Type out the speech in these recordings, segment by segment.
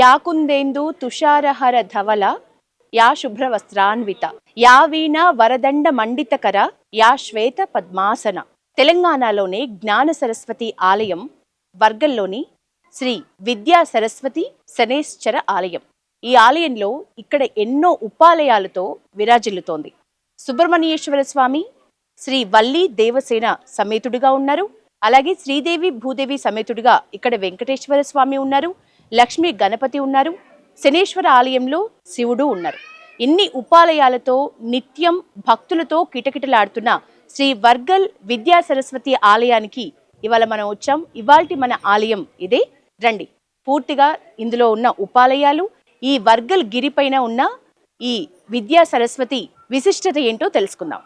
Yeah కుందేందు తుషారహర ధవల yeah శుభ్రవస్త్రాన్విత yeah వీణ వరదండ మండితకర yeah శ్వేత పద్మాసన. తెలంగాణలోని జ్ఞాన సరస్వతి ఆలయం వర్గంలోని శ్రీ విద్యా సరస్వతి శనేశ్వర ఆలయం. ఈ ఆలయంలో ఇక్కడ ఎన్నో ఉపాలయాలతో విరాజిల్లుతోంది. సుబ్రహ్మణ్యేశ్వర స్వామి శ్రీ వల్లి దేవసేన సమేతుడిగా ఉన్నారు. అలాగే శ్రీదేవి భూదేవి సమేతుడిగా ఇక్కడ వెంకటేశ్వర స్వామి ఉన్నారు. లక్ష్మీ గణపతి ఉన్నారు. శనేశ్వర ఆలయంలో శివుడు ఉన్నారు. ఇన్ని ఉపాలయాలతో నిత్యం భక్తులతో కిటకిటలాడుతున్న శ్రీ వర్గల్ విద్యా సరస్వతి ఆలయానికి ఇవాళ మనం వచ్చాం. ఇవాల్టి మన ఆలయం ఇదే. రండి, పూర్తిగా ఇందులో ఉన్న ఉపాలయాలు, ఈ వర్గల్ గిరిపైన ఉన్న ఈ విద్యా సరస్వతి విశిష్టత ఏంటో తెలుసుకుందాం.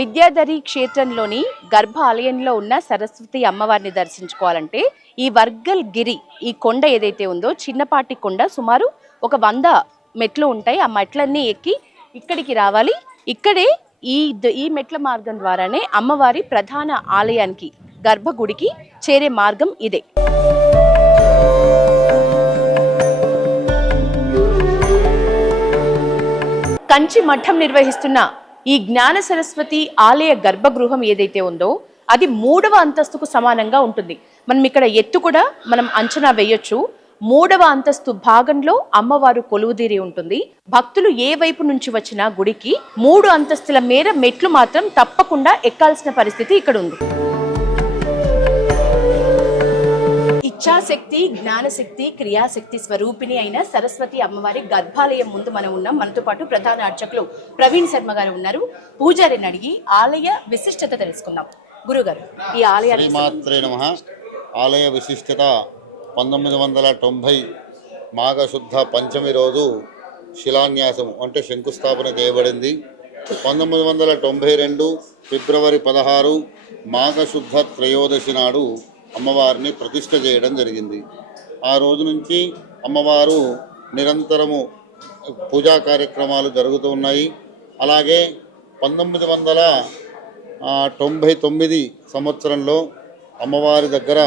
విద్యాధరి క్షేత్రంలోని గర్భ ఆలయంలో ఉన్న సరస్వతి అమ్మవారిని దర్శించుకోవాలంటే ఈ వర్గల్ గిరి, ఈ కొండ ఏదైతే ఉందో చిన్నపాటి కొండ, సుమారు ఒక 100 మెట్లు ఉంటాయి. ఆ మెట్లన్నీ ఎక్కి ఇక్కడికి రావాలి. ఇక్కడే ఈ మెట్ల మార్గం ద్వారానే అమ్మవారి ప్రధాన ఆలయానికి, గర్భగుడికి చేరే మార్గం ఇదే. కంచి మఠం నిర్వహిస్తున్న ఈ జ్ఞాన సరస్వతి ఆలయ గర్భగృహం ఏదైతే ఉందో అది 3వ అంతస్తుకు సమానంగా ఉంటుంది. మనం ఇక్కడ ఎత్తు కూడా మనం అంచనా వేయొచ్చు. 3వ అంతస్తు భాగంలో అమ్మవారు కొలువుదీరి ఉంటుంది. భక్తులు ఏ వైపు నుంచి వచ్చినా గుడికి 3 అంతస్తుల మేర మెట్లు మాత్రం తప్పకుండా ఎక్కాల్సిన పరిస్థితి ఇక్కడ ఉంది. ఇచ్ఛాశక్తి, జ్ఞానశక్తి, క్రియాశక్తి స్వరూపిణి అయిన సరస్వతి అమ్మవారి గర్భాలయం ముందు మనం ఉన్నాం. మనతో పాటు ప్రధాన అర్చకులు ప్రవీణ్ శర్మ గారు ఉన్నారు. పూజారిని అడిగి ఆలయ విశిష్టత తెలుసుకుందాం. గురుగారు, ఈ ఆలయ విశిష్టత 1990 మాఘశుద్ధ పంచమి రోజు శిలాన్యాసం అంటే శంకుస్థాపన చేయబడింది. 1992 ఫిబ్రవరి 16 మాఘశుద్ధ త్రయోదశి నాడు అమ్మవారిని ప్రతిష్ఠ చేయడం జరిగింది. ఆ రోజు నుంచి అమ్మవారు నిరంతరము పూజా కార్యక్రమాలు జరుగుతూ ఉన్నాయి. అలాగే 1999 సంవత్సరంలో అమ్మవారి దగ్గర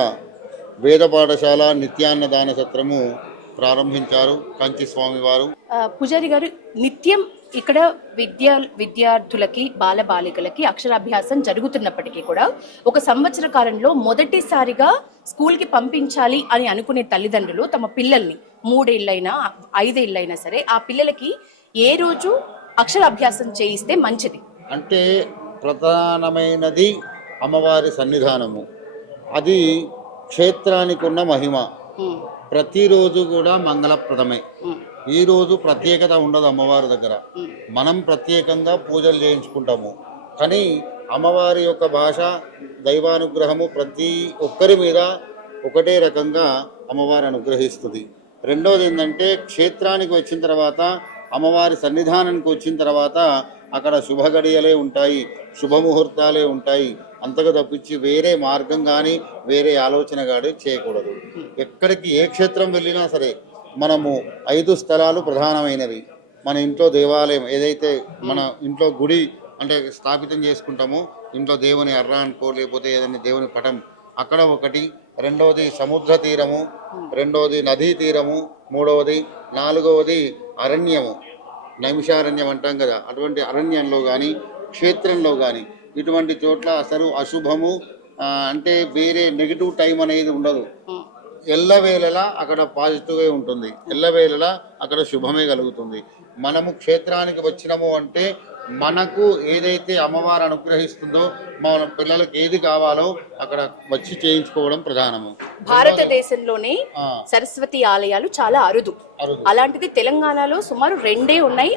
వేద పాఠశాల, నిత్యాన్నదాన సత్రము ప్రారంభించారు కంచి స్వామివారు. పూజారి గారు, నిత్యం ఇక్కడ విద్యార్థులకి, బాలబాలికలకి అక్షరాభ్యాసం జరుగుతున్నప్పటికీ కూడా ఒక సంవత్సర కాలంలో మొదటిసారిగా స్కూల్కి పంపించాలి అని అనుకునే తల్లిదండ్రులు తమ పిల్లల్ని 3 ఏళ్ళైనా 5 ఏళ్ళైనా సరే ఆ పిల్లలకి ఏ రోజు అక్షరాభ్యాసం చేయిస్తే మంచిది? అంటే ప్రధానమైనది అమ్మవారి సన్నిధానము. అది క్షేత్రానికి ఉన్న మహిమ. ప్రతిరోజు కూడా మంగళప్రదమే. ఈ రోజు ప్రత్యేకత ఉండదు అమ్మవారి దగ్గర. మనం ప్రత్యేకంగా పూజలు చేయించుకుంటాము. కానీ అమ్మవారి యొక్క భాష, దైవానుగ్రహము ప్రతి ఒక్కరి మీద ఒకటే రకంగా అమ్మవారు అనుగ్రహిస్తుంది. రెండోది ఏంటంటే, క్షేత్రానికి వచ్చిన తర్వాత, అమ్మవారి సన్నిధానానికి వచ్చిన తర్వాత అక్కడ శుభగడియలే ఉంటాయి, శుభముహూర్తాలే ఉంటాయి. అంతగా తప్పించి వేరే మార్గం కానీ వేరే ఆలోచన కానీ చేయకూడదు. ఎక్కడికి ఏ క్షేత్రం వెళ్ళినా సరే మనము 5 స్థలాలు ప్రధానమైనవి. మన ఇంట్లో దేవాలయం ఏదైతే మన ఇంట్లో గుడి అంటే స్థాపితం చేసుకుంటామో, ఇంట్లో దేవుని అర్ర అనుకో, లేకపోతే ఏదైనా దేవుని పటం, అక్కడ ఒకటి. రెండవది సముద్ర తీరము, రెండవది నదీ తీరము, మూడవది, నాలుగవది అరణ్యము, నైమిషారణ్యం అంటాం కదా, అటువంటి అరణ్యంలో కానీ క్షేత్రంలో కానీ ఇటువంటి చోట్ల అసలు అశుభము అంటే వేరే నెగిటివ్ టైం అనేది ఉండదు. ఎల్లవేళలా అక్కడ పాజిటివే ఉంటుంది, ఎల్లవేళలా అక్కడ శుభమే కలుగుతుంది. మనము క్షేత్రానికి వచ్చినాము అంటే మనకు ఏదైతే అమ్మవారు అనుగ్రహిస్తుందో, మన పిల్లలకు ఏది కావాలో అక్కడ వచ్చి చేయించుకోవడం ప్రధానము. భారతదేశంలోనే సరస్వతి ఆలయాలు చాలా అరుదు. అలాంటిది తెలంగాణలో సుమారు 2 ఉన్నాయి.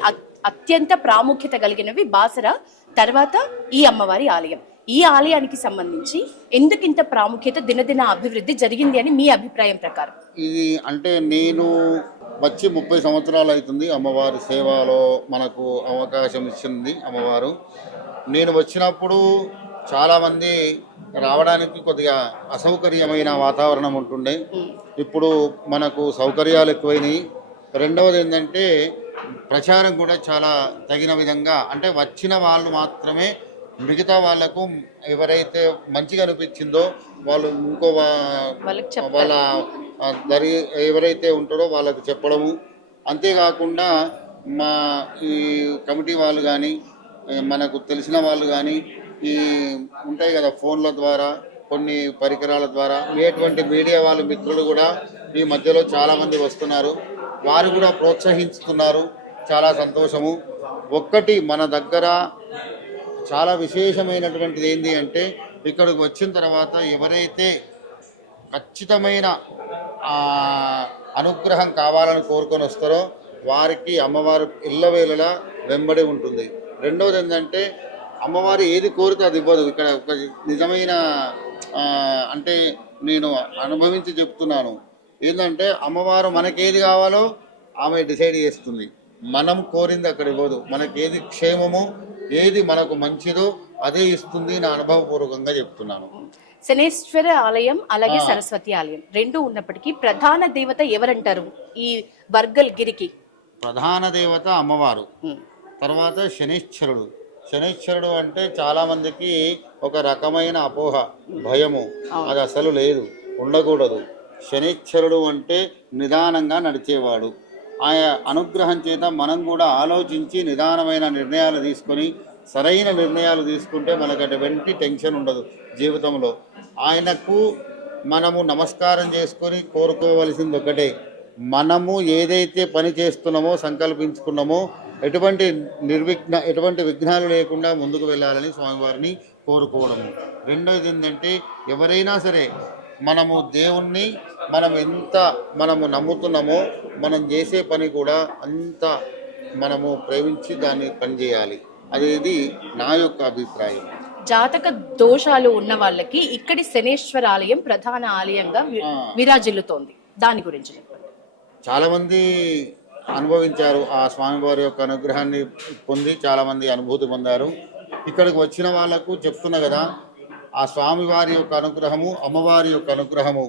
అత్యంత ప్రాముఖ్యత కలిగినవి బాసర, తర్వాత ఈ అమ్మవారి ఆలయం. ఈ ఆలయానికి సంబంధించి ఎందుకింత ప్రాముఖ్యత, దినదిన అభివృద్ధి జరిగింది అని మీ అభిప్రాయం ప్రకారం? ఇది అంటే నేను వచ్చి 30 సంవత్సరాలు అవుతుంది. అమ్మవారి సేవలో మనకు అవకాశం ఇచ్చింది అమ్మవారు. నేను వచ్చినప్పుడు చాలామంది రావడానికి కొద్దిగా అసౌకర్యమైన వాతావరణం ఉంటుండే. ఇప్పుడు మనకు సౌకర్యాలు ఎక్కువైనాయి. రెండవది ఏంటంటే ప్రచారం కూడా చాలా తగిన విధంగా, అంటే వచ్చిన వాళ్ళు మాత్రమే మిగతా వాళ్ళకు ఎవరైతే మంచిగా అనిపించిందో వాళ్ళు ఇంకో వాళ్ళ దరి ఎవరైతే ఉంటారో వాళ్ళకు చెప్పడము. అంతేకాకుండా మా ఈ కమిటీ వాళ్ళు కానీ మనకు తెలిసిన వాళ్ళు కానీ ఈ ఉంటాయి కదా ఫోన్ల ద్వారా కొన్ని పరికరాల ద్వారా ఎటువంటి మీడియా వాళ్ళు మిత్రులు కూడా ఈ మధ్యలో చాలామంది వస్తున్నారు. వారు కూడా ప్రోత్సహిస్తున్నారు. చాలా సంతోషము. ఒక్కటి మన దగ్గర చాలా విశేషమైనటువంటిది ఏంటి అంటే ఇక్కడికి వచ్చిన తర్వాత ఎవరైతే ఖచ్చితమైన అనుగ్రహం కావాలని కోరుకొని వస్తారో వారికి అమ్మవారు ఇళ్ళవేళలా వెంబడి ఉంటుంది. రెండవది ఏంటంటే అమ్మవారు ఏది కోరితే అది ఇవ్వదు. ఇక్కడ ఒక నిజమైన అంటే నేను అనుభవించి చెప్తున్నాను. ఏంటంటే అమ్మవారు మనకేది కావాలో ఆమె డిసైడ్ చేస్తుంది. మనం కోరింది అక్కడ ఇవ్వదు. మనకేది క్షేమమో ఏది మనకు మంచిదో అదే ఇస్తుంది. నా అనుభవపూర్వకంగా చెప్తున్నాను. శనేశ్వర ఆలయం అలాగే సరస్వతి ఆలయం రెండు ఉన్నప్పటికీ ప్రధాన దేవత ఎవరంటారు ఈ వర్గల్ గిరికి? ప్రధాన దేవత అమ్మవారు, తర్వాత శనీశ్వరుడు. శనీశ్వరుడు అంటే చాలా మందికి ఒక రకమైన అపోహ, భయము. అది అసలు లేదు, ఉండకూడదు. శనీశ్వరుడు అంటే నిదానంగా నడిచేవాడు. ఆయా అనుగ్రహం చేత మనం కూడా ఆలోచించి నిదానమైన నిర్ణయాలు తీసుకొని సరైన నిర్ణయాలు తీసుకుంటే మనకు అటువంటి టెన్షన్ ఉండదు జీవితంలో. ఆయనకు మనము నమస్కారం చేసుకొని కోరుకోవలసింది ఒకటే, మనము ఏదైతే పని చేస్తున్నామో సంకల్పించుకున్నామో ఎటువంటి విఘ్నాలు లేకుండా ముందుకు వెళ్ళాలని స్వామివారిని కోరుకోవడము. రెండోది ఏంటంటే ఎవరైనా సరే మనము దేవుణ్ణి మనము నమ్ముతున్నామో మనం చేసే పని కూడా అంత మనము ప్రేమించి దాన్ని పనిచేయాలి. అనేది నా యొక్క అభిప్రాయం. జాతక దోషాలు ఉన్న వాళ్ళకి ఇక్కడి శనేశ్వర ఆలయం ప్రధాన ఆలయంగా విరాజిల్లుతోంది. దాని గురించి చాలా మంది అనుభవించారు. ఆ స్వామివారి యొక్క అనుగ్రహాన్ని పొంది చాలా మంది అనుభూతి పొందారు. ఇక్కడికి వచ్చిన వాళ్ళకు చెప్తున్నా కదా, ఆ స్వామివారి యొక్క అనుగ్రహము, అమ్మవారి యొక్క అనుగ్రహము,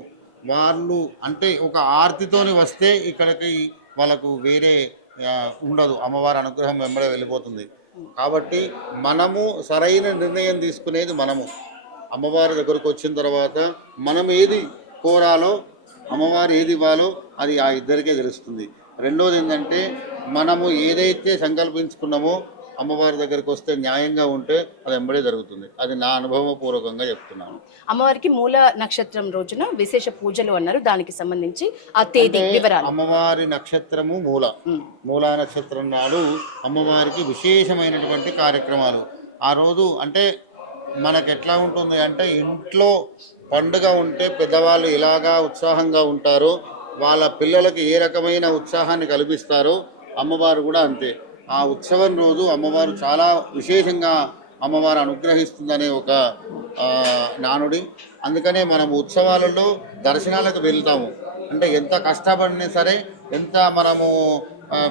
వాళ్ళు అంటే ఒక ఆర్తితోని వస్తే ఇక్కడికి వాళ్ళకు వేరే ఉండదు. అమ్మవారి అనుగ్రహం వెంబడే వెళ్ళిపోతుంది. కాబట్టి మనము సరైన నిర్ణయం తీసుకునేది మనము. అమ్మవారి దగ్గరకు వచ్చిన తర్వాత మనం ఏది కోరాలో, అమ్మవారు ఏది ఇవ్వాలో అది ఆ ఇద్దరికే తెలుస్తుంది. రెండోది ఏంటంటే మనము ఏదైతే సంకల్పించుకున్నామో అమ్మవారి దగ్గరికి వస్తే న్యాయంగా ఉంటే అది వెంబడే జరుగుతుంది. అది నా అనుభవపూర్వకంగా చెప్తున్నాను. అమ్మవారికి మూల నక్షత్రం రోజున విశేష పూజలు అన్నారు. దానికి సంబంధించి ఆ తేదీ వివరాలు. అమ్మవారి నక్షత్రము మూలా నక్షత్రం నాడు అమ్మవారికి విశేషమైనటువంటి కార్యక్రమాలు. ఆ రోజు అంటే మనకు ఎట్లా ఉంటుంది అంటే ఇంట్లో పండుగ ఉంటే పెద్దవాళ్ళు ఎలాగా ఉత్సాహంగా ఉంటారో, వాళ్ళ పిల్లలకి ఏ రకమైన ఉత్సాహాన్ని కల్పిస్తారో అమ్మవారు కూడా అంతే. ఆ ఉత్సవం రోజు అమ్మవారు చాలా విశేషంగా అమ్మవారు అనుగ్రహిస్తుందనే ఒక నానుడి. అందుకనే మనం ఉత్సవాలలో దర్శనాలకు వెళ్తాము. అంటే ఎంత కష్టపడినా సరే, ఎంత మనము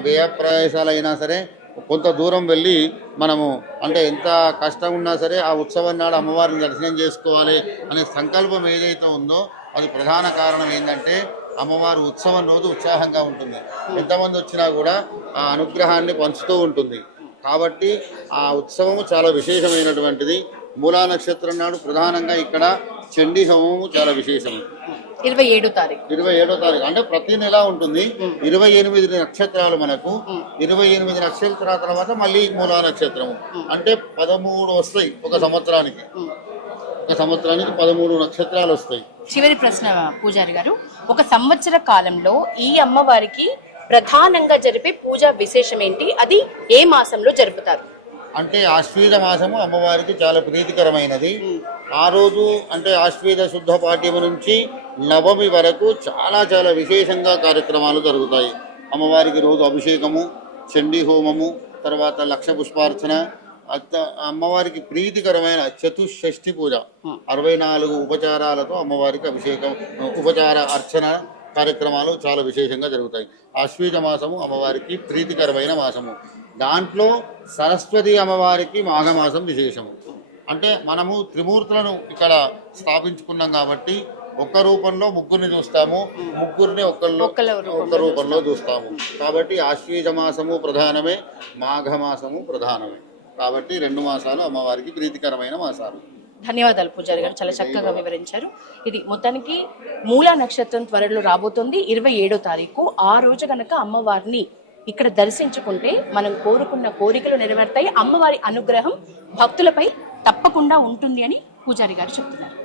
వ్యయ ప్రయాసాలైనా సరే కొంత దూరం వెళ్ళి మనము అంటే ఎంత కష్టం ఉన్నా సరే ఆ ఉత్సవం నాడు అమ్మవారిని దర్శనం చేసుకోవాలి అనే సంకల్పం ఏదైతే ఉందో అది ప్రధాన కారణం ఏంటంటే అమ్మవారు ఉత్సవం రోజు ఉత్సాహంగా ఉంటుంది. ఎంతమంది వచ్చినా కూడా ఆ అనుగ్రహాన్ని పంచుతూ ఉంటుంది. కాబట్టి ఆ ఉత్సవము చాలా విశేషమైనటువంటిది. మూలా నక్షత్రం నాడు ప్రధానంగా ఇక్కడ చండీ హోమము చాలా విశేషము. 27వ తారీఖు అంటే ప్రతి నెల ఉంటుంది. 28 నక్షత్రాలు మనకు. 28 నక్షత్రాల తర్వాత మళ్ళీ మూలా నక్షత్రము అంటే 13 వస్తాయి ఒక సంవత్సరానికి. 13 నక్షత్రాలు వస్తాయి. చివరి ప్రశ్న పూజారి గారు, ఒక సంవత్సర కాలంలో ఈ అమ్మవారికి ప్రధానంగా జరిపే పూజా విశేషం ఏంటి? అది ఏ మాసంలో జరుపుతారు? అంటే ఆశ్వీజ మాసము అమ్మవారికి చాలా ప్రీతికరమైనది. ఆ రోజు అంటే ఆశ్వీజ శుద్ధ పాఠ్యము నుంచి నవమి వరకు చాలా చాలా విశేషంగా కార్యక్రమాలు జరుగుతాయి. అమ్మవారికి రోజు అభిషేకము, చండీ హోమము, తర్వాత లక్ష పుష్పార్చన, అమ్మవారికి ప్రీతికరమైన చతుషష్ఠి పూజ 64 ఉపచారాలతో అమ్మవారికి అభిషేకం, ఉపచార అర్చన కార్యక్రమాలు చాలా విశేషంగా జరుగుతాయి. ఆశ్వీజ మాసము అమ్మవారికి ప్రీతికరమైన మాసము. దాంట్లో సరస్వతి అమ్మవారికి మాఘమాసం విశేషము. అంటే మనము త్రిమూర్తులను ఇక్కడ స్థాపించుకున్నాం కాబట్టి ఒక్క రూపంలో ముగ్గురిని చూస్తాము, ముగ్గురిని ఒక్క రూపంలో చూస్తాము. కాబట్టి ఆశ్వీజ మాసము ప్రధానమే, మాఘమాసము ప్రధానమే. కాబట్టి 2 మాసాలు అమ్మవారికి ప్రీతికరమైన మాసాలు. ధన్యవాదాలు పూజారి గారు, చాలా చక్కగా వివరించారు. ఇది మొత్తానికి మూలా నక్షత్రం త్వరలో రాబోతోంది 27వ తారీఖు. ఆ రోజు గనక అమ్మవారిని ఇక్కడ దర్శించుకుంటే మనం కోరుకున్న కోరికలు నెరవేరుతాయి. అమ్మవారి అనుగ్రహం భక్తులపై తప్పకుండా ఉంటుంది అని పూజారి గారు చెప్తున్నారు.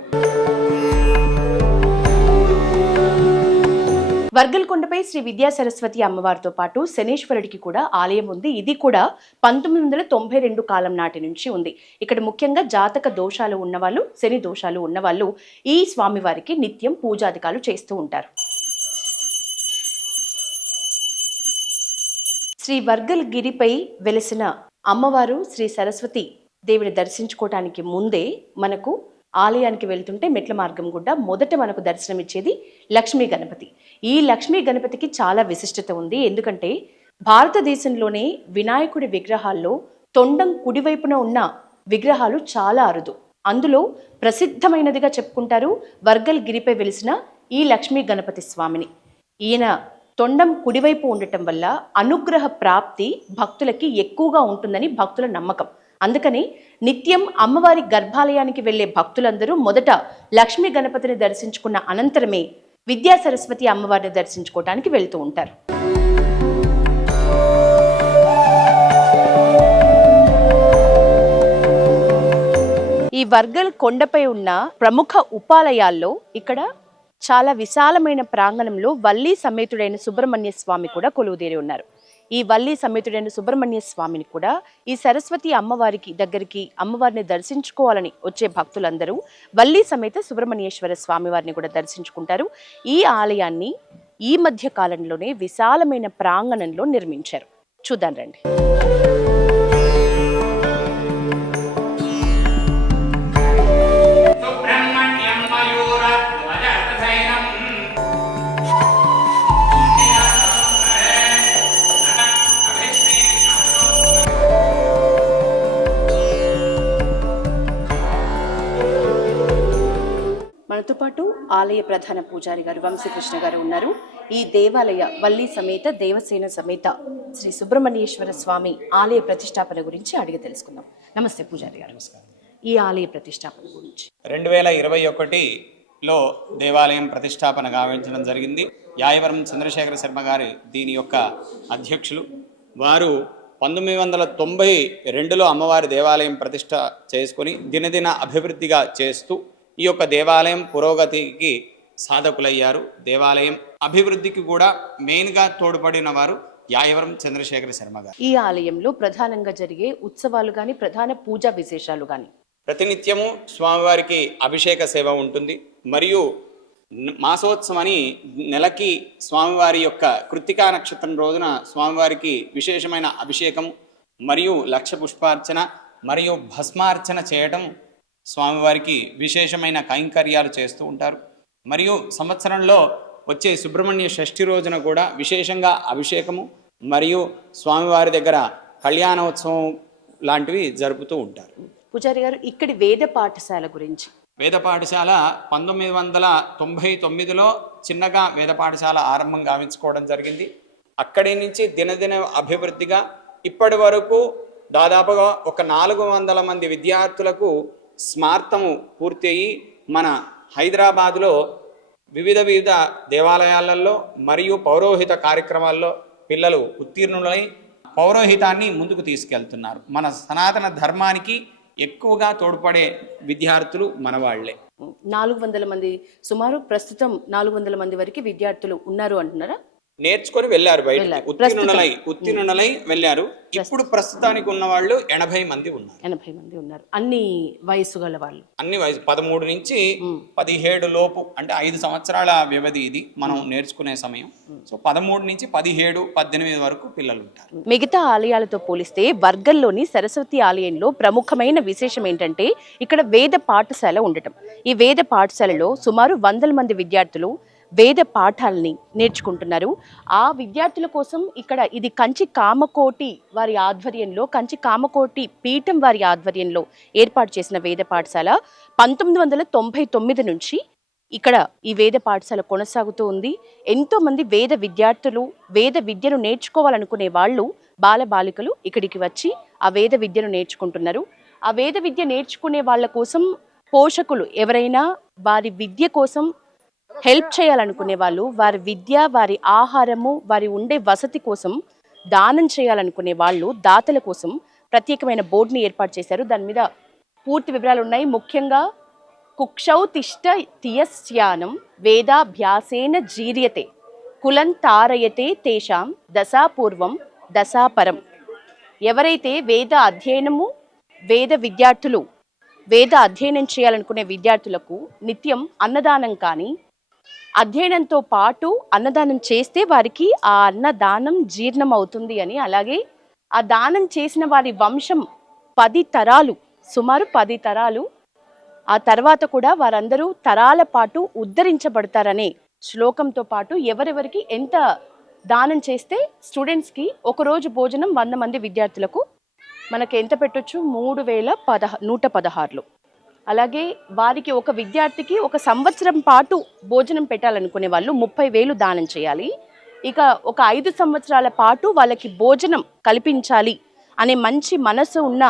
వర్గల్కొండపై శ్రీ విద్యా సరస్వతి అమ్మవారితో పాటు శనేశ్వరుడికి కూడా ఆలయం ఉంది. ఇది కూడా 1992 కాలం నాటి నుంచి ఉంది. ఇక్కడ ముఖ్యంగా జాతక దోషాలు ఉన్నవాళ్ళు, శని దోషాలు ఉన్నవాళ్ళు ఈ స్వామివారికి నిత్యం పూజాధికాలు చేస్తూ ఉంటారు. శ్రీ వర్గల్ గిరిపై వెలిసిన అమ్మవారు శ్రీ సరస్వతి దేవిని దర్శించుకోవటానికి ముందే మనకు ఆలయానికి వెళ్తుంటే మెట్ల మార్గం గుండా మొదట మనకు దర్శనమిచ్చేది లక్ష్మీ గణపతి. ఈ లక్ష్మీ గణపతికి చాలా విశిష్టత ఉంది. ఎందుకంటే భారతదేశంలోనే వినాయకుడి విగ్రహాల్లో తొండం కుడివైపున ఉన్న విగ్రహాలు చాలా అరుదు. అందులో ప్రసిద్ధమైనదిగా చెప్పుకుంటారు వర్గల్ గిరిపై వెలిసిన ఈ లక్ష్మీ గణపతి స్వామిని. ఈయన తొండం కుడివైపు ఉండటం వల్ల అనుగ్రహ ప్రాప్తి భక్తులకి ఎక్కువగా ఉంటుందని భక్తుల నమ్మకం. అందుకని నిత్యం అమ్మవారి గర్భాలయానికి వెళ్లే భక్తులందరూ మొదట లక్ష్మీ గణపతిని దర్శించుకున్న అనంతరమే విద్యా సరస్వతి అమ్మవారిని దర్శించుకోవటానికి వెళ్తూ ఉంటారు. ఈ వర్గల్ కొండపై ఉన్న ప్రముఖ ఉపాలయాల్లో ఇక్కడ చాలా విశాలమైన ప్రాంగణంలో వల్లి సమేతుడైన సుబ్రహ్మణ్య స్వామి కూడా కొలువుదీరి ఉన్నారు. ఈ వల్లి సమేతుడైన సుబ్రహ్మణ్య స్వామిని కూడా ఈ సరస్వతి అమ్మవారికి దగ్గరికి అమ్మవారిని దర్శించుకోవాలని వచ్చే భక్తులందరూ వల్లి సమేత సుబ్రహ్మణ్యేశ్వర స్వామి వారిని కూడా దర్శించుకుంటారు. ఈ ఆలయాన్ని ఈ మధ్య కాలంలోనే విశాలమైన ప్రాంగణంలో నిర్మించారు. చూద్దాం రండి. మనతో పాటు ఆలయ ప్రధాన పూజారి గారు వంశీకృష్ణ గారు ఉన్నారు. ఈ దేవాలయ వల్లి సమేత దేవసేన సమేత శ్రీ సుబ్రహ్మణ్యేశ్వర స్వామి ఆలయ ప్రతిష్టాపన గురించి అడిగి తెలుసుకుందాం. నమస్తే పూజారి గారు. ఈ ఆలయ ప్రతిష్టాపన గురించి 2021లో దేవాలయం ప్రతిష్టాపన గావించడం జరిగింది. యాయవరం చంద్రశేఖర శర్మ గారు దీని యొక్క అధ్యక్షులు. వారు 1992లో అమ్మవారి దేవాలయం ప్రతిష్ట చేసుకుని దినదిన అభివృద్ధిగా చేస్తూ ఈ యొక్క దేవాలయం పురోగతికి సాధకులయ్యారు. దేవాలయం అభివృద్ధికి కూడా మెయిన్గా తోడ్పడిన వారు యాయవరం చంద్రశేఖర శర్మ గారు. ఈ ఆలయంలో ప్రధానంగా జరిగే ఉత్సవాలు కానీ ప్రధాన పూజా విశేషాలు కానీ ప్రతినిత్యము స్వామివారికి అభిషేక సేవ ఉంటుంది. మరియు మాసోత్సవం అని నెలకి స్వామివారి యొక్క కృత్తికా నక్షత్రం రోజున స్వామివారికి విశేషమైన అభిషేకం మరియు లక్ష పుష్పార్చన మరియు భస్మార్చన చేయటం స్వామివారికి విశేషమైన కైంకర్యాలు చేస్తూ ఉంటారు. మరియు సంవత్సరంలో వచ్చే సుబ్రహ్మణ్య షష్ఠి రోజున కూడా విశేషంగా అభిషేకము మరియు స్వామివారి దగ్గర కళ్యాణోత్సవం లాంటివి జరుపుతూ ఉంటారు. పూజారి గారు, ఇక్కడి వేద పాఠశాల గురించి. వేద పాఠశాల 1999లో చిన్నగా వేద పాఠశాల ఆరంభం గావించుకోవడం జరిగింది. అక్కడి నుంచి దినదిన అభివృద్ధిగా ఇప్పటి వరకు దాదాపుగా ఒక 400 మంది విద్యార్థులకు స్మార్తము పూర్తి అయ్యి మన హైదరాబాదులో వివిధ దేవాలయాలలో మరియు పౌరోహిత కార్యక్రమాల్లో పిల్లలు ఉత్తీర్ణులై పౌరోహితాన్ని ముందుకు తీసుకెళ్తున్నారు. మన సనాతన ధర్మానికి ఎక్కువగా తోడ్పడే విద్యార్థులు మనవాళ్లే. 400 మంది, సుమారు ప్రస్తుతం 400 మంది వరకు విద్యార్థులు ఉన్నారు అంటున్నారా? నేర్చుకొని వెళ్ళారు, బయట ఉత్తీర్ణులై వెళ్ళారు. ఇప్పుడు ప్రస్తుతానికి ఉన్న వాళ్ళు 80 మంది ఉన్నారు. 80 మంది ఉన్నారు. అన్ని వయసు గల వాళ్ళు, అన్ని వయసు 13 నుంచి 17 లోపు, అంటే 5 సంవత్సరాల వ్యవధి ఇది మనం నేర్చుకునే సమయం. సో 13 నుంచి 17, 18 వరకు పిల్లలు ఉంటారు. మిగతా ఆలయాలతో పోలిస్తే వర్గల్లోని సరస్వతి ఆలయంలో ప్రముఖమైన విశేషం ఏంటంటే ఇక్కడ వేద పాఠశాల ఉండటం. ఈ వేద పాఠశాలలో సుమారు 100 మంది విద్యార్థులు వేద పాఠాలని నేర్చుకుంటున్నారు. ఆ విద్యార్థుల కోసం ఇక్కడ ఇది కంచి కామకోటి వారి ఆధ్వర్యంలో, కంచి కామకోటి పీఠం వారి ఆధ్వర్యంలో ఏర్పాటు చేసిన వేద పాఠశాల 1999 నుంచి ఇక్కడ ఈ వేద పాఠశాల కొనసాగుతూ ఉంది. ఎంతో మంది వేద విద్యార్థులు, వేద విద్యను నేర్చుకోవాలనుకునే వాళ్ళు, బాలబాలికలు ఇక్కడికి వచ్చి ఆ వేద విద్యను నేర్చుకుంటున్నారు. ఆ వేద విద్య నేర్చుకునే వాళ్ళ కోసం పోషకులు ఎవరైనా వారి విద్య కోసం హెల్ప్ చేయాలనుకునే వాళ్ళు, వారి విద్య, వారి ఆహారము, వారి ఉండే వసతి కోసం దానం చేయాలనుకునే వాళ్ళు, దాతల కోసం ప్రత్యేకమైన బోర్డుని ఏర్పాటు చేశారు. దాని మీద పూర్తి వివరాలు ఉన్నాయి. ముఖ్యంగా కుక్షౌ తిష్ట తియస్యానం వేదాభ్యాసేన జీర్యతే కులం తారయతే తేషాం దశాపూర్వం దశాపరం. ఎవరైతే వేద అధ్యయనము, వేద విద్యార్థులు వేద అధ్యయనం చేయాలనుకునే విద్యార్థులకు నిత్యం అన్నదానం కానీ, అధ్యయనంతో పాటు అన్నదానం చేస్తే వారికి ఆ అన్నదానం జీర్ణం అవుతుంది అని, అలాగే ఆ దానం చేసిన వారి వంశం 10 తరాలు, సుమారు 10 తరాలు, ఆ తర్వాత కూడా వారందరూ తరాల పాటు ఉద్ధరించబడతారనే శ్లోకంతో పాటు ఎవరెవరికి ఎంత దానం చేస్తే స్టూడెంట్స్కి ఒకరోజు భోజనం 100 మంది విద్యార్థులకు మనకి ఎంత పెట్టొచ్చు, 3116. అలాగే వారికి ఒక విద్యార్థికి ఒక సంవత్సరం పాటు భోజనం పెట్టాలనుకునే వాళ్ళు 30,000 దానం చేయాలి. ఇక ఒక 5 సంవత్సరాల పాటు వాళ్ళకి భోజనం కల్పించాలి అనే మంచి మనసు ఉన్న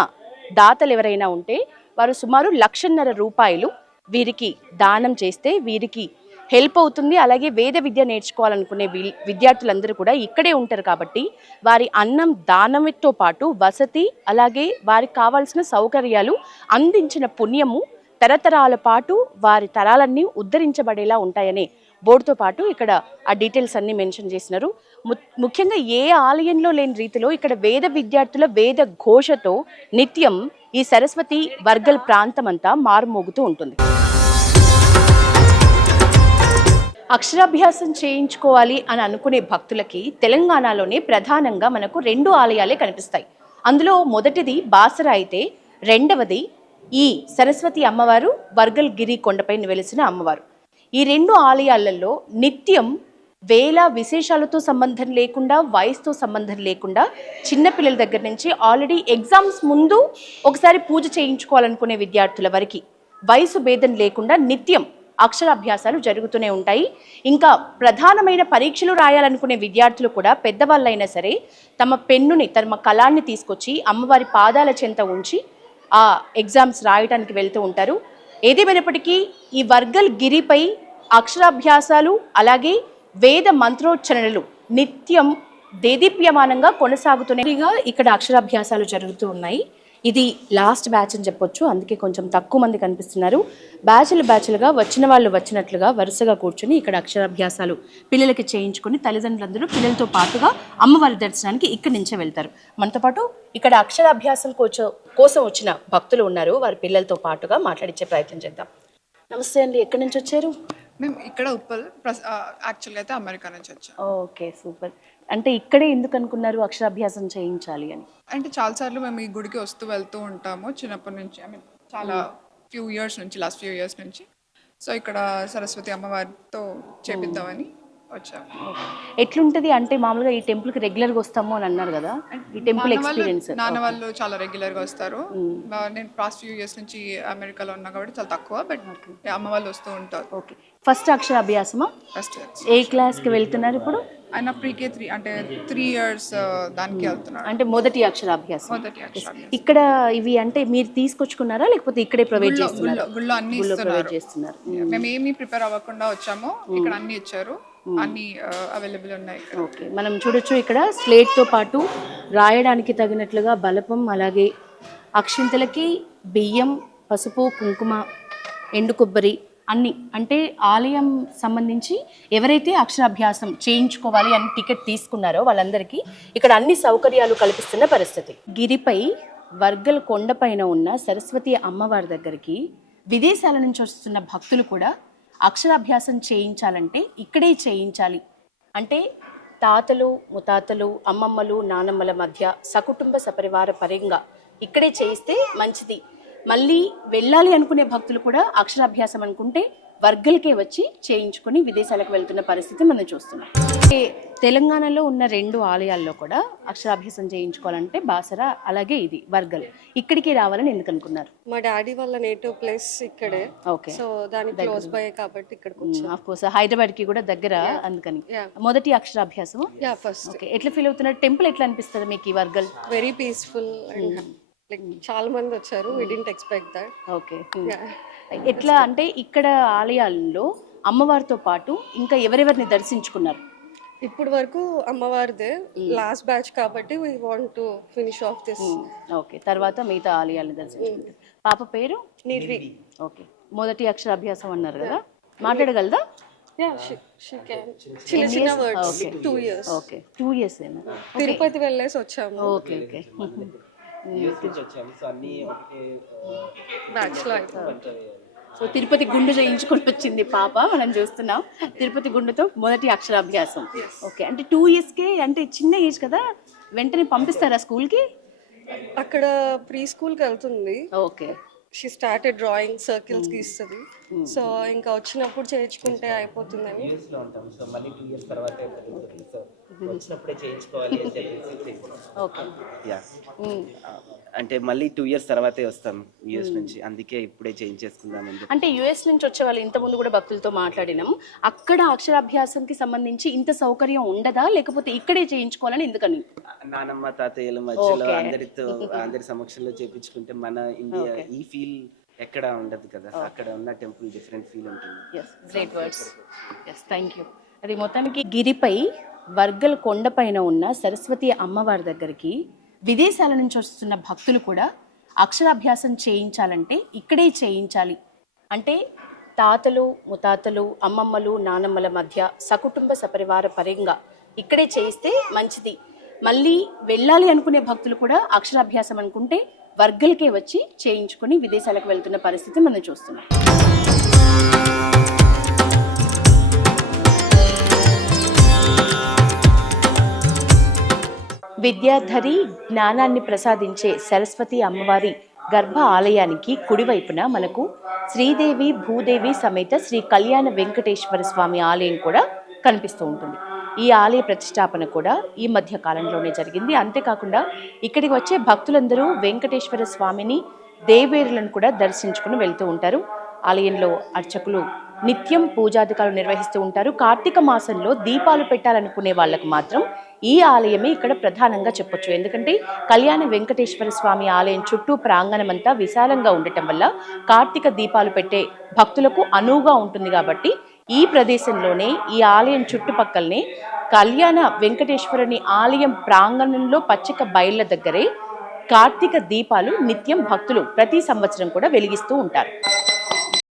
దాతలు ఎవరైనా ఉంటే వారు సుమారు 1,50,000 రూపాయలు వీరికి దానం చేస్తే వీరికి హెల్ప్ అవుతుంది. అలాగే వేద విద్య నేర్చుకోవాలనుకునే విద్యార్థులందరూ కూడా ఇక్కడే ఉంటారు కాబట్టి వారి అన్నం దానంతో పాటు వసతి, అలాగే వారికి కావాల్సిన సౌకర్యాలు అందించిన పుణ్యము తరతరాల పాటు వారి తరాలన్నీ ఉద్ధరించబడేలా ఉంటాయనే బోర్డుతో పాటు ఇక్కడ ఆ డీటెయిల్స్ అన్ని మెన్షన్ చేసినారు. ముఖ్యంగా ఏ ఆలయంలో లేని రీతిలో ఇక్కడ వేద విద్యార్థుల వేద ఘోషతో నిత్యం ఈ సరస్వతి వర్గల్ ప్రాంతం అంతా మారుమోగుతూ ఉంటుంది. అక్షరాభ్యాసం చేయించుకోవాలి అని అనుకునే భక్తులకి తెలంగాణలోనే ప్రధానంగా మనకు 2 ఆలయాలే కనిపిస్తాయి. అందులో మొదటిది బాసర అయితే, రెండవది ఈ సరస్వతి అమ్మవారు వర్గల్ గిరి కొండపై వెలిసిన అమ్మవారు. ఈ 2 ఆలయాలలో నిత్యం వేల విశేషాలతో సంబంధం లేకుండా, వయసుతో సంబంధం లేకుండా, చిన్నపిల్లల దగ్గర నుంచి ఆల్రెడీ ఎగ్జామ్స్ ముందు ఒకసారి పూజ చేయించుకోవాలనుకునే విద్యార్థుల వరకు వయసు భేదం లేకుండా నిత్యం అక్షరాభ్యాసాలు జరుగుతూనే ఉంటాయి. ఇంకా ప్రధానమైన పరీక్షలు రాయాలనుకునే విద్యార్థులు కూడా పెద్దవాళ్ళైనా సరే తమ పెన్నుని, తమ కలాన్ని తీసుకొచ్చి అమ్మవారి పాదాల చెంత ఉంచి ఆ ఎగ్జామ్స్ రాయడానికి వెళ్తూ ఉంటారు. ఏదేమైనప్పటికీ ఈ వర్గల్ గిరిపై అక్షరాభ్యాసాలు అలాగే వేద మంత్రోచ్చరణలు నిత్యం దేదీప్యమానంగా కొనసాగుతున్నాయిగా ఇక్కడ అక్షరాభ్యాసాలు జరుగుతూ ఉన్నాయి. ఇది లాస్ట్ బ్యాచ్ అని చెప్పొచ్చు, అందుకే కొంచెం తక్కువ మంది కనిపిస్తున్నారు. బ్యాచ్లుగా వచ్చిన వాళ్ళు వచ్చినట్లుగా వరుసగా కూర్చొని ఇక్కడ అక్షరాభ్యాసాలు పిల్లలకి చేయించుకొని తల్లిదండ్రులందరూ పిల్లలతో పాటుగా అమ్మవారి దర్శనానికి ఇక్కడి నుంచే వెళ్తారు. మనతో పాటు ఇక్కడ అక్షరాభ్యాసం కోసం వచ్చిన భక్తులు ఉన్నారు. వారి పిల్లలతో పాటుగా మాట్లాడించే ప్రయత్నం చేద్దాం. నమస్తే అండి, ఎక్కడి నుంచి వచ్చారు? మేము ఇక్కడ ఉప్పల్, యాక్చువల్గా అయితే అమెరికా నుంచి వచ్చాం. Okay, super. అంటే ఇక్కడే ఎందుకు అనుకున్నారు అక్షరాభ్యాసం చేయించాలి అని? అంటే చాలాసార్లు మేము ఈ గుడికి వస్తూ వెళ్తూ ఉంటాము చిన్నప్పటి నుంచి. చాలా లాస్ట్ ఫ్యూ ఇయర్స్ నుంచి. సో ఇక్కడ సరస్వతి అమ్మవారితో చేపిద్దామని వచ్చాము. ఎట్లుంటది అంటే మామూలుగా ఈ టెంపుల్ కి రెగ్యులర్ గా వస్తాము అని అన్నారు కదా, ఈ టెంపుల్ ఎక్స్పీరియన్స్? నాన్న వాళ్ళు చాలా రెగ్యులర్ గా వస్తారు. నేను లాస్ట్ ఫ్యూ ఇయర్స్ నుంచి అమెరికాలో ఉన్నా కాబట్టి చాలా తక్కువ, బట్ అమ్మ వాళ్ళు వస్తూ ఉంటారు. ఓకే, ఫస్ట్ అక్షరాభ్యాసమా? ఫస్ట్. ఏ క్లాస్ కి వెళ్తున్నారు ఇప్పుడు? ఆయన ప్రీకే 3 అంటే 3 ఇయర్స్ దానికి వెళ్తున్నాడు. అంటే మొదటి అక్షరాభ్యాసం. ఇక్కడ ఇవి అంటే మీరు తీసుకొచ్చుకున్నారా లేకపోతే ఇక్కడే ప్రొవైడ్ చేస్తున్నారా? గుళ్ళో అన్ని ఇస్తున్నారు. మేము ఏమి ప్రిపేర్ అవ్వకుండా వచ్చాము, ఇక్కడ అన్ని ఇచ్చారు, అన్ని అవైలబుల్ ఉన్నాయి. ఓకే, మనం చూడొచ్చు ఇక్కడ స్లేట్ తో పాటు రాయడానికి తగినట్లుగా బలపం, అలాగే అక్షింతలకి బియ్యం, పసుపు, కుంకుమ, ఎండు కొబ్బరి అన్ని. అంటే ఆలయం సంబంధించి ఎవరైతే అక్షరాభ్యాసం చేయించుకోవాలి అని టికెట్ తీసుకున్నారో వాళ్ళందరికీ ఇక్కడ అన్ని సౌకర్యాలు కల్పిస్తున్న పరిస్థితి. గిరిపై వర్గల్ కొండపైన ఉన్న సరస్వతి అమ్మవారి దగ్గరికి విదేశాల నుంచి వస్తున్న భక్తులు కూడా అక్షరాభ్యాసం చేయించాలంటే ఇక్కడే చేయించాలి. అంటే తాతలు, ముతాతలు, అమ్మమ్మలు, నానమ్మల మధ్య సకుటుంబ సపరివార పరంగా ఇక్కడే చేయిస్తే మంచిది. మళ్ళీ వెళ్ళాలి అనుకునే భక్తులు కూడా అక్షరాభ్యాసం అనుకుంటే వర్గలకే వచ్చి చేయించుకొని విదేశాలకు వెళ్తున్న పరిస్థితి మనం చూస్తున్నాం. తెలంగాణలో ఉన్న 2 ఆలయాల్లో కూడా అక్షరాభ్యాసం చేయించుకోవాలంటే బాసర, అలాగే ఇది వర్గల్. ఇక్కడికి రావాలని ఎందుకు అనుకున్నారు? మా డాడీ వాళ్ళ నేటివ్ ప్లేస్ ఇక్కడే. ఓకే, సో దానికి క్లోజ్ బై కాబట్టి ఇక్కడికి వచ్చాను. ఆఫ్ కోర్స్ హైదరాబాద్ కి కూడా దగ్గర, అందుకని. మొదటి అక్షరాభ్యాసం ఫస్ట్ ఓకే, ఎట్లా ఫీల్ అవుతున్నారు? టెంపుల్ ఎట్లా అనిపిస్తుంది మీకు ఈ Wargal? Very peaceful and like చాలా మంది వచ్చారు. వి డిడ్ంట్ ఎక్స్పెక్ట్ దట్. ఓకే, ఎట్లా అంటే ఇక్కడ ఆలయాల్లో అమ్మవారితో పాటు ఇంకా ఎవరెవరిని దర్శించుకున్నారు? ఇప్పుడు వరకు అమ్మవారిదే లాస్ట్ బ్యాచ్ కాబట్టి we want to finish off this. Okay, తర్వాత మిగతా ఆలయాలను దర్శించుకుంటారు. పాప పేరు నిర్వి. ఓకే, మొదటి అక్షరాభ్యాసం అన్నారు కదా, మాట్లాడగలదా? చిన్న చిన్న వర్డ్స్. 2 years. ఓకే, 2 years ఏనా? తిరుపతి వెళ్ళేసి వచ్చాము ఓకే ఓకే, బ్యాచ్ లో అయితే. సో తిరుపతి గుండు చేయించుకొని వచ్చింది పాప, మనం చూస్తున్నాం. తిరుపతి గుండుతో మొదటి అక్షరాభ్యాసం. ఓకే, అంటే 2 yearsకే, అంటే చిన్న ఏజ్ కదా, వెంటనే పంపిస్తారా స్కూల్కి? అక్కడ ప్రీ స్కూల్కి వెళ్తుంది. Okay, she started drawing, circles గీస్తుంది. సో ఇంకా వచ్చినప్పుడు చేయించుకుంటే అయిపోతుందని. సో మళ్ళీ 2 years తర్వాత వచ్చినప్పుడే చేయించుకోవాలి అని చెప్పేసి. ఓకే, అంటే మళ్ళీ 2 years తర్వాతే వస్తాం యూఎస్ నుంచి, అందుకే ఇప్పుడే చేయించేసుకుందామని. అంటే యుఎస్ నుంచి వచ్చే వాళ్ళు ఇంతకుముందు కూడా భక్తులతో మాట్లాడినాం. అక్కడ అక్షరాభ్యాసంకి సంబంధించి ఇంత సౌకర్యం ఉండదా, లేకపోతే ఇక్కడే చేయించుకోవాలని ఎందుకని? నానమ్మ తాతయ్యల మధ్యలో అందరి సమక్షంలో చేయించుకుంటే మన ఇండియా ఈ ఫీల్ ఎక్కడ ఉండదు కదా, అక్కడ ఉన్న టెంపుల్ డిఫరెంట్ ఫీల్ ఉంటుంది. Great words, thank you. అది మొత్తానికి గిరిపై వర్గల్ కొండపైన ఉన్న సరస్వతి అమ్మవారి దగ్గరికి విదేశాల నుంచి వస్తున్న భక్తులు కూడా అక్షరాభ్యాసం చేయించాలంటే ఇక్కడే చేయించాలి అంటే తాతలు, ముతాతలు, అమ్మమ్మలు, నానమ్మల మధ్య సకుటుంబ సపరివార పరంగా ఇక్కడే చేయిస్తే మంచిది. మళ్ళీ వెళ్ళాలి అనుకునే భక్తులు కూడా అక్షరాభ్యాసం అనుకుంటే వర్గలకే వచ్చి చేయించుకొని విదేశాలకు వెళ్తున్న పరిస్థితి మనం చూస్తున్నాం. విద్యాధరి, జ్ఞానాన్ని ప్రసాదించే సరస్వతి అమ్మవారి గర్భ ఆలయానికి కుడివైపున మనకు శ్రీదేవి భూదేవి సమేత శ్రీ కళ్యాణ వెంకటేశ్వర స్వామి ఆలయం కూడా కనిపిస్తూ ఉంటుంది. ఈ ఆలయ ప్రతిష్టాపన కూడా ఈ మధ్య కాలంలోనే జరిగింది. అంతేకాకుండా ఇక్కడికి వచ్చే భక్తులందరూ వెంకటేశ్వర స్వామిని, దేవేరులను కూడా దర్శించుకుని వెళ్తూ ఉంటారు. ఆలయంలో అర్చకులు నిత్యం పూజాధికారులు నిర్వహిస్తూ ఉంటారు. కార్తీక మాసంలో దీపాలు పెట్టాలనుకునే వాళ్ళకు మాత్రం ఈ ఆలయమే ఇక్కడ ప్రధానంగా చెప్పొచ్చు. ఎందుకంటే కళ్యాణ వెంకటేశ్వర స్వామి ఆలయం చుట్టూ ప్రాంగణం అంతా విశాలంగా ఉండటం వల్ల కార్తీక దీపాలు పెట్టే భక్తులకు అనువుగా ఉంటుంది. కాబట్టి ఈ ప్రదేశంలోనే, ఈ ఆలయం చుట్టుపక్కలనే కళ్యాణ వెంకటేశ్వరుని ఆలయం ప్రాంగణంలో పచ్చిక బయళ్ళ దగ్గరే కార్తీక దీపాలు నిత్యం భక్తులు ప్రతి సంవత్సరం కూడా వెలిగిస్తూ ఉంటారు.